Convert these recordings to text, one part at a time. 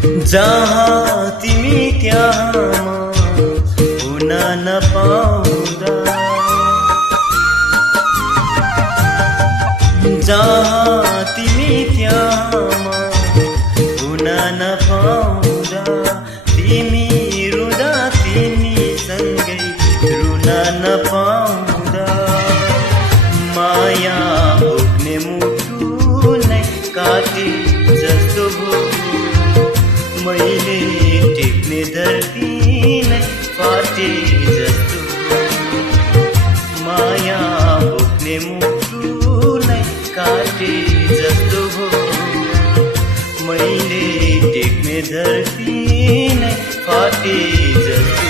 जहाँ तिमी त्यहाँ हुन नपाउँदा, जहाँ तिमी त्यहाँ हुन नपाउँदा, तिमी रुँदा तिमी सँगै रुन नपाउँदा, माया भोग्ने मुटु नै काटे जस्तो भो, मैले टेक्ने धरती नै फाटे जस्तो, माया भोग्ने मुटु नै काटे जस्तो भो, मैले टेक्ने धरती नै फाटे जस्तो,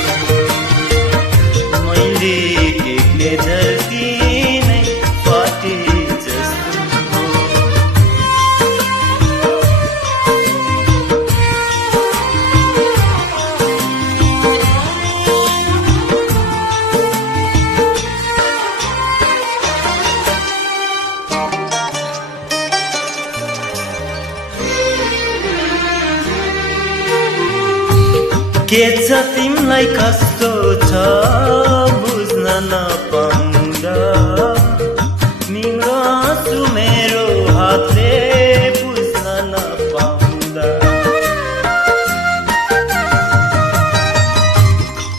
मैले टेक्ने धरती नै फाटे जस्तो। के छ तिमीलाई कस्तो छ बुझ्न नपाउँदा, तिम्रो आँसु मेरो हातले बुझ्न नपाउँदा,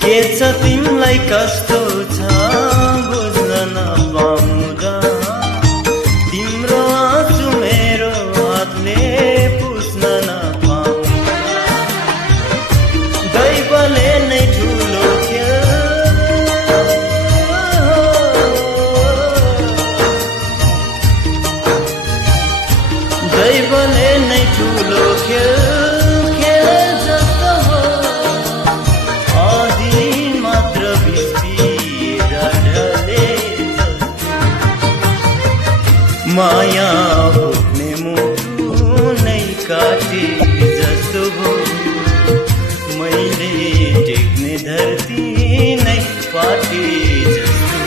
के छ तिमीलाई कस्तो छ बुझ्न नपाउँदा, तिम्रो आँसु मेरो हातले बुझ्न नपाउँदा, दैवले नै ठुलो खेल, दैवले नै ठुलो खेल खेले जस्तो हो, आधी मात्र बिर्सिएर ढले जस्तो, माया भोग्ने मुटु नै काटे जस्तो हो, मैले टेक्ने धरती नै फाटे जस्तो,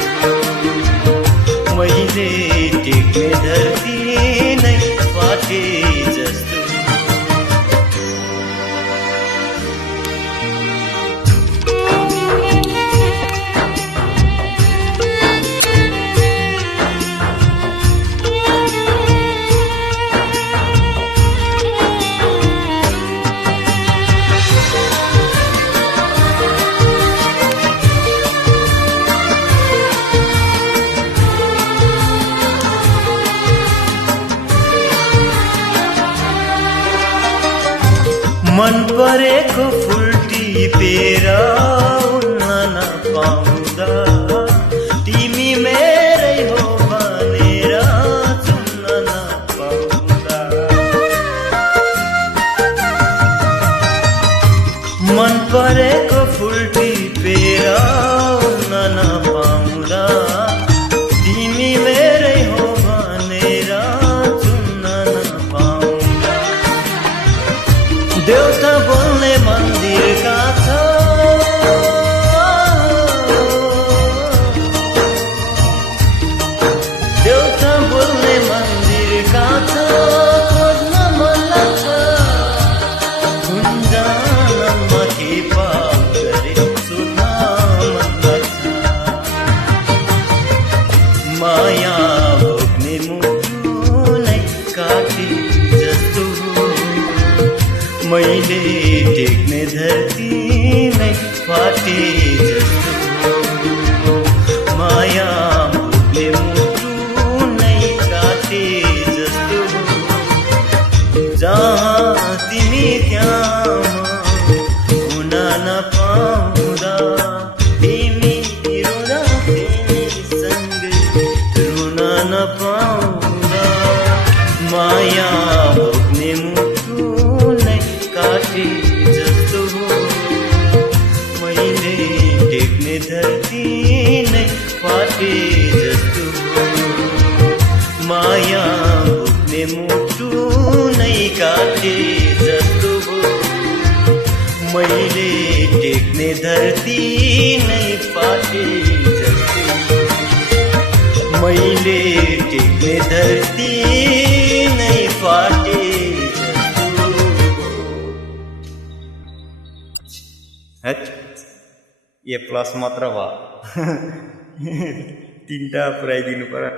मैले टेक्ने धरती नै फाटे जस्तो। मन परेको फुल टिपेर उड्न नपाउँदा, तिमी मेरै हो भनेर चुन्न नपाउँदा, मन परेको फुल टिपेर उड्न नपाउँदा, तिमी मेरै हो भनेर चुन्न नपाउँदा, देउता बोल्ने मन्दिरका छ, देउता बोल्ने मन्दिरका छ, खोज्न मन लाग्छ, गुन्जनमा के पाप गरे सोध्न मन लाग्छ, माया भोग्ने मुटु नै काटे जस्तो हो, मैले टेक्ने धरती नै फाटे जस्तो, माया भोग्ने मुटु नै काटे जस्तो, जहाँ तिमी त्यहाँ हुन नपाउँदा, तिमी रुँदा तिमी सँगै रुन नपाउँदा, माया भोग्ने मुटु नै काटे जस्तो हो, मैले टेक्ने धरती नै फाटे जस्तो हो, माया भोग्ने मुटु नै काटे जस्तो हो, मैले टेक्ने धरती नै फाटे जस्तो हो, मैले टेक्ने धरती नै फाटे जस्तो। ए प्लस मात्र भयो 3टा पुऱ्याइदिनु पर्यो।